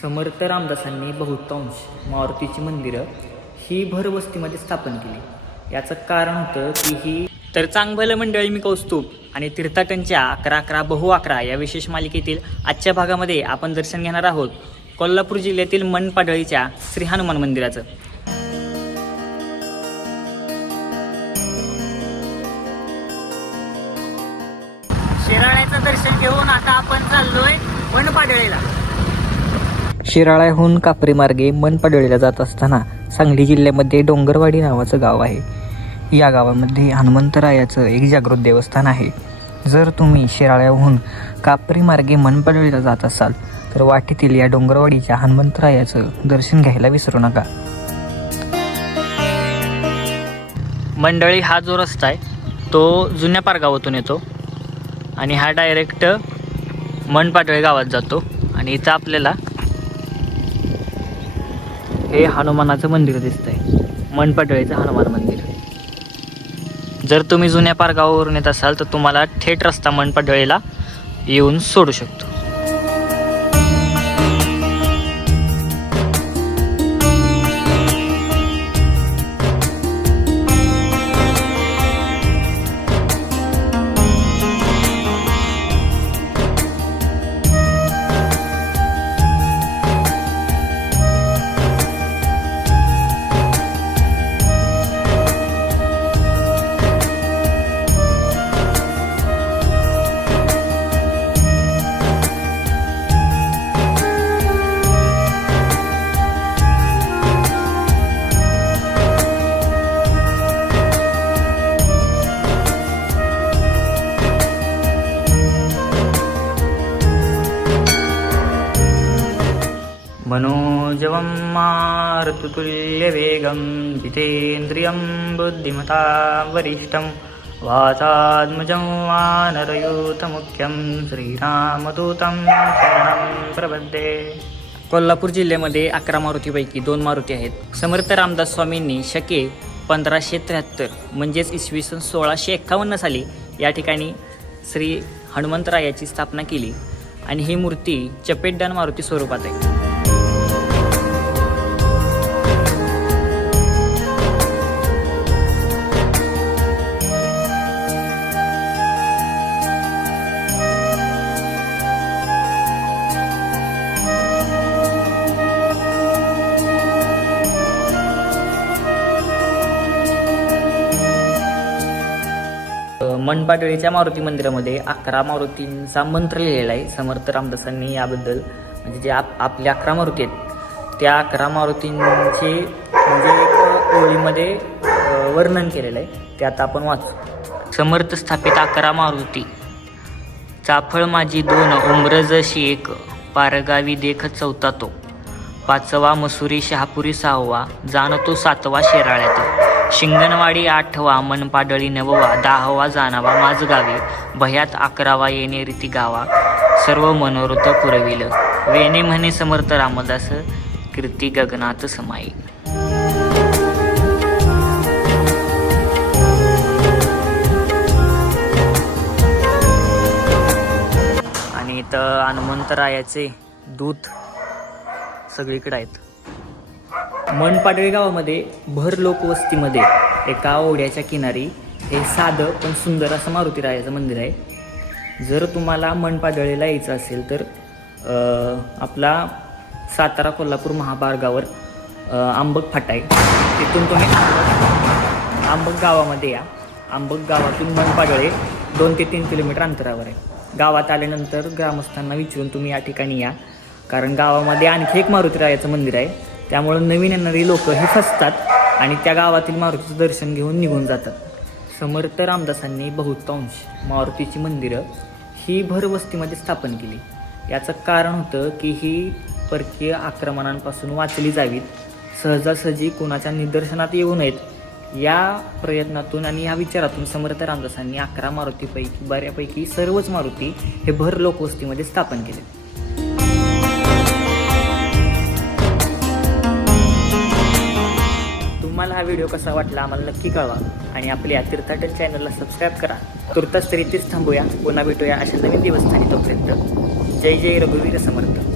समर्थ रामदासांनी बहुतांश मारुतीची मंदिरं ही भरवस्तीमध्ये स्थापन केली. याचं कारण होतं की ही तर चांगभलं मंडळी, मी कौस्तुभ आणि तीर्थाटनच्या 11-11 बहु 11 या विशेष मालिकेतील आजच्या भागामध्ये आपण दर्शन घेणार आहोत कोल्हापूर जिल्ह्यातील मनपाडळीच्या श्री हनुमान मंदिराचं. शिराळ्याचं दर्शन घेऊन आता आपण चाललोय मनपाडळीला. शिराळ्याहून कापरी मार्गे मनपाडळीला जात असताना सांगली जिल्ह्यामध्ये डोंगरवाडी नावाचं गाव आहे. या गावामध्ये हनुमंतरायाचं एक जागृत देवस्थान आहे. जर तुम्ही शिराळ्याहून कापरी मार्गे मनपाडळीला जात असाल तर वाटेतील या डोंगरवाडीच्या हनुमंतरायाचं दर्शन घ्यायला विसरू नका. मंडळी, हा जो रस्ता आहे तो जुन्या पारगावातून येतो आणि हा डायरेक्ट मनपाडळी गावात जातो. आणि इथं आपल्याला हे हनुमानाचं मंदिर दिसतंय, मनपाडळीचं हनुमान मंदिर. जर तुम्ही जुन्या पारगावावरून येत असाल तर तुम्हाला थेट रस्ता मनपाडळीला येऊन सोडू शकतो. मनोजवं मारुततुल्यवेगं जितेन्द्रियं बुद्धिमतां वरिष्ठं वातात्मजं वानरयूथमुख्यं श्रीरामदूतं शरणं प्रपद्ये. कोल्हापूर जिल्ह्यामध्ये 11 मारुतीपैकी 2 मारुती आहेत. समर्थ रामदास स्वामींनी शके 1573 म्हणजेच इसवी सन 1651 साली या ठिकाणी श्री हनुमंतरायाची स्थापना केली आणि ही मूर्ती चपेटदान मारुती स्वरूपात आहे. मनपाडळीच्या मारुती मंदिरामध्ये 11 मारुतींचा मंत्र लिहिलेला आहे. समर्थ रामदासांनी याबद्दल म्हणजे जे आपल्या 11 मारुती आहेत त्या 11 मारुतींचे म्हणजे एक ओळीमध्ये वर्णन केलेलं आहे, ते आता आपण वाचू. समर्थ स्थापित 11 मारुती, चाफळ माझी 2 उमरजशी 1, पारगावी देख 4 तो, 5वा मसुरी शहापुरी 6वा, जाणतो 7वा शिराळ्यात, शिंगणवाडी 8वा, मनपाडळी 9वा, 10वा जाणावा माझ गावी, भयात 11वा येणे रीती गावा, सर्व मनोरथ पुरविल, वेणे म्हणे समर्थ रामदास, कीर्ती गगनात समाई. आणि इथं हनुमंतरायाचे दूत सगळीकडे आहेत. मनपाडळी गावामध्ये भर लोकवस्तीमध्ये एका ओढ्याच्या किनारी हे साधं पण सुंदर असं मारुतीरायाचं मंदिर आहे. जर तुम्हाला मनपाडळीला यायचं असेल तर आपला सातारा कोल्हापूर महामार्गावर आंबक फाटा आहे, तिथून तुम्ही आंबक गावामध्ये या. आंबक गावातून मनपाडळी 2 ते 3 किलोमीटर अंतरावर आहे. गावात आल्यानंतर ग्रामस्थांना विचारून तुम्ही या ठिकाणी या, कारण गावामध्ये आणखी एक मारुतीरायाचं मंदिर आहे. त्यामुळं नवीन येणारी लोक हे फसतात आणि त्या गावातील मारुतीचं दर्शन घेऊन निघून जातात. समर्थ रामदासांनी बहुतांश मारुतीची मंदिरं ही भरवस्तीमध्ये स्थापन केली. याचं कारण होतं की ही परकीय आक्रमणांपासून वाचली जावीत, सहजासहजी कुणाच्या निदर्शनात येऊ नयेत या प्रयत्नातून आणि या विचारातून समर्थ रामदासांनी 11 मारुतीपैकी बऱ्यापैकी सर्वच मारुती हे भर लोकवस्तीमध्ये स्थापन केले. तुम्हाला हा व्हिडिओ कसा वाटला आम्हाला नक्की कळवा आणि आपल्या तीर्थाटन चॅनलला सबस्क्राईब करा. तुर्तास तरी इथेच थांबूया, पुन्हा भेटूया अशा नवीन दिवस. तोपर्यंत जय जय रघुवीर समर्थ.